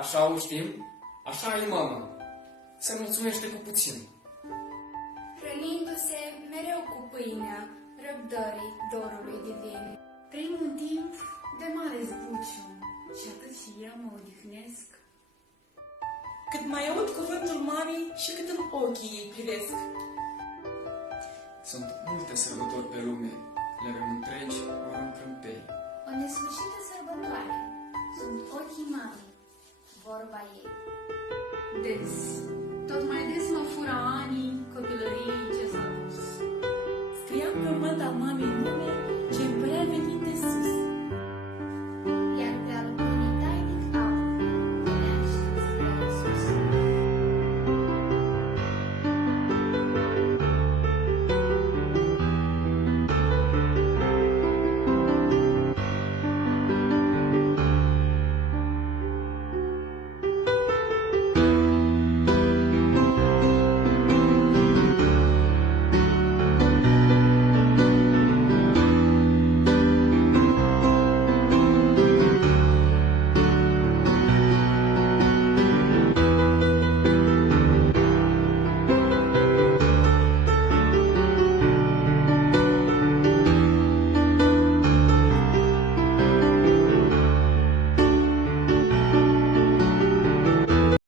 Așa o știm? Așa e mama. Se mulțumește cu puțin. Hrănindu-se mereu cu pâinea răbdării dorului divin. Trăim un timp de mare zbuciu și atât și eu mă odihnesc. Cât mai aud cuvântul mamei și cât în ochii ei privesc. Sunt multe sărbători pe lume. Le avem întregi, ori în câmpei. O nesfârșită sărbătoare sunt ochii mamei, vorba ei. Des, tot mai des mă fură anii copilăriei ce s-a dus. Scriam pe următa mamei nume ce-mi părea venit de sus.